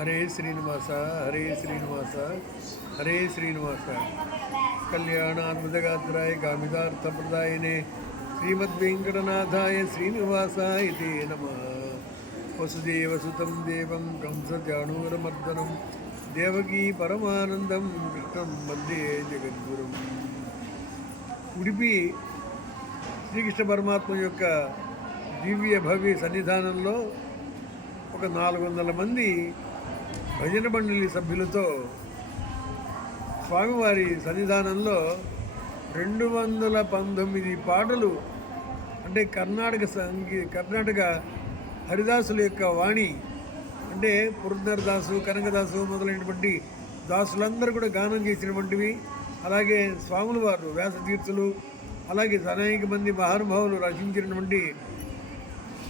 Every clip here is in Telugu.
హరే శ్రీనివాస హరే శ్రీనివాస హరే శ్రీనివాస. కళ్యాణాద్భుతగాత్రాయ శ్రీమద్ శ్రీమద్వేంకటనాథాయ శ్రీనివాసాయ తే నమ. వసుదేవసుతం దేవం కంసచాణూరమర్దనం దేవకీ పరమానందం కృష్ణం వందే జగద్గురం. ఉడిపి శ్రీకృష్ణ పరమాత్మ యొక్క దివ్య భవ్య సన్నిధానంలో ఒక నాలుగు వందల మంది భజన మండలి సభ్యులతో స్వామివారి సన్నిధానంలో రెండు వందల పంతొమ్మిది పాటలు అంటే కర్ణాటక సంగీ కర్ణాటక హరిదాసుల యొక్క వాణి అంటే పురంధరదాసు కనకదాసు మొదలైనటువంటి దాసులందరూ కూడా గానం చేసినటువంటివి. అలాగే స్వాముల వారు వ్యాసతీర్థులు అలాగే అనేక మంది మహానుభావులు రచించినటువంటి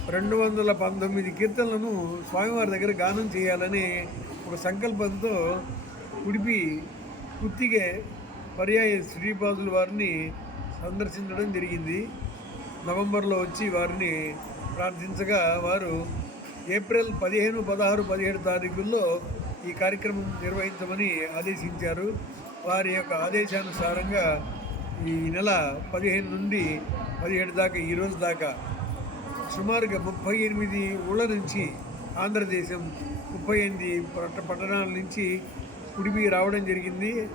రెండు వందల పంతొమ్మిది కీర్తనలను స్వామివారి దగ్గర గానం చేయాలని ఒక సంకల్పంతో ఉడిపి కుత్తిగే పర్యాయ శ్రీపాదుల వారిని సందర్శించడం జరిగింది. నవంబర్లో వచ్చి వారిని ప్రార్థించగా వారు ఏప్రిల్ పదిహేను పదహారు పదిహేడు తారీఖుల్లో ఈ కార్యక్రమం నిర్వహించమని ఆదేశించారు. వారి యొక్క ఆదేశానుసారంగా ఈ నెల పదిహేను నుండి పదిహేడు దాకా ఈరోజు దాకా సుమారుగా ముప్పై ఎనిమిది ఊళ్ళ నుంచి ఆంధ్రదేశం ముప్పై ఎనిమిది పట్ట- పట్టణాల నుంచి ఉడిపి రావడం జరిగింది.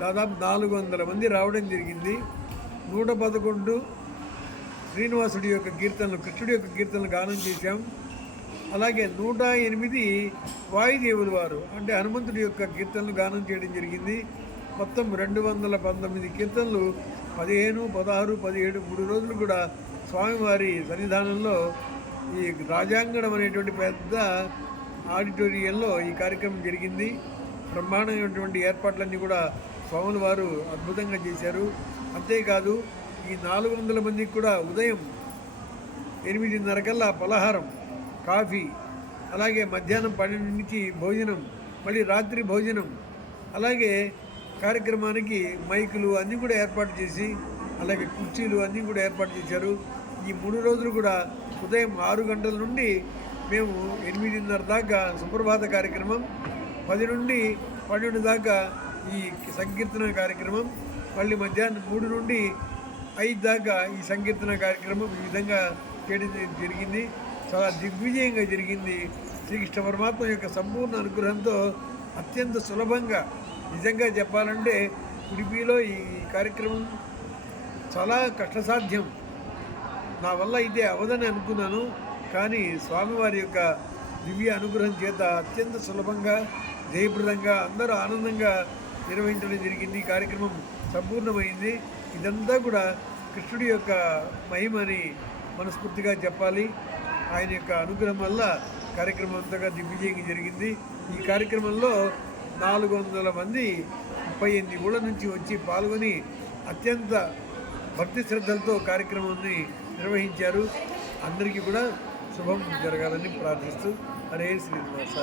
దాదాపు నాలుగు వందల మంది రావడం జరిగింది. నూట పదకొండు శ్రీనివాసుడి యొక్క కీర్తనలు కృష్ణుడి యొక్క కీర్తనలు గానం చేశాం. అలాగే నూట ఎనిమిది వాయుదేవుల వారు అంటే హనుమంతుడి యొక్క కీర్తనలు గానం చేయడం జరిగింది. మొత్తం రెండు వందల పంతొమ్మిది కీర్తనలు పదిహేను పదహారు పదిహేడు మూడు రోజులు కూడా స్వామివారి సన్నిధానంలో ఈ రాజాంగణం అనేటువంటి పెద్ద ఆడిటోరియంలో ఈ కార్యక్రమం జరిగింది. బ్రహ్మాండమైనటువంటి ఏర్పాట్లన్నీ కూడా స్వాముల వారు అద్భుతంగా చేశారు. అంతేకాదు ఈ నాలుగు వందల మందికి కూడా ఉదయం ఎనిమిదిన్నర కల్లా పలహారం కాఫీ అలాగే మధ్యాహ్నం పన్నెండు నుంచి భోజనం మళ్ళీ రాత్రి భోజనం అలాగే కార్యక్రమానికి మైకులు అన్నీ కూడా ఏర్పాటు చేసి అలాగే కుర్చీలు అన్నీ కూడా ఏర్పాటు చేశారు. ఈ మూడు రోజులు కూడా ఉదయం ఆరు గంటల నుండి మేము ఎనిమిదిన్నర దాకా సుప్రభాత కార్యక్రమం పది నుండి పన్నెండు దాకా ఈ సంకీర్తన కార్యక్రమం మళ్ళీ మధ్యాహ్నం మూడు నుండి ఐదు దాకా ఈ సంకీర్తన కార్యక్రమం ఈ విధంగా చేయడం జరిగింది. చాలా దిగ్విజయంగా జరిగింది. శ్రీకృష్ణ పరమాత్మ యొక్క సంపూర్ణ అనుగ్రహంతో అత్యంత సులభంగా నిజంగా చెప్పాలంటే ఉడిపిలో ఈ కార్యక్రమం చాలా కష్టసాధ్యం. నా వల్ల అయితే అవదని అనుకున్నాను కానీ స్వామివారి యొక్క దివ్య అనుగ్రహం చేత అత్యంత సులభంగా జయప్రదంగా అందరూ ఆనందంగా నిర్వహించడం జరిగింది. ఈ కార్యక్రమం సంపూర్ణమైంది. ఇదంతా కూడా కృష్ణుడి యొక్క మహిమని మనస్ఫూర్తిగా చెప్పాలి. ఆయన యొక్క అనుగ్రహం వల్ల కార్యక్రమం అంతగా దిగ్విజయంగా జరిగింది. ఈ కార్యక్రమంలో నాలుగు వందల మంది ముప్పై ఎనిమిది ఊళ్ళ నుంచి వచ్చి పాల్గొని అత్యంత భక్తి శ్రద్ధలతో కార్యక్రమాన్ని నిర్వహించారు. అందరికీ కూడా శుభం జరగాలని ప్రార్థిస్తూ హరే శ్రీనివాస.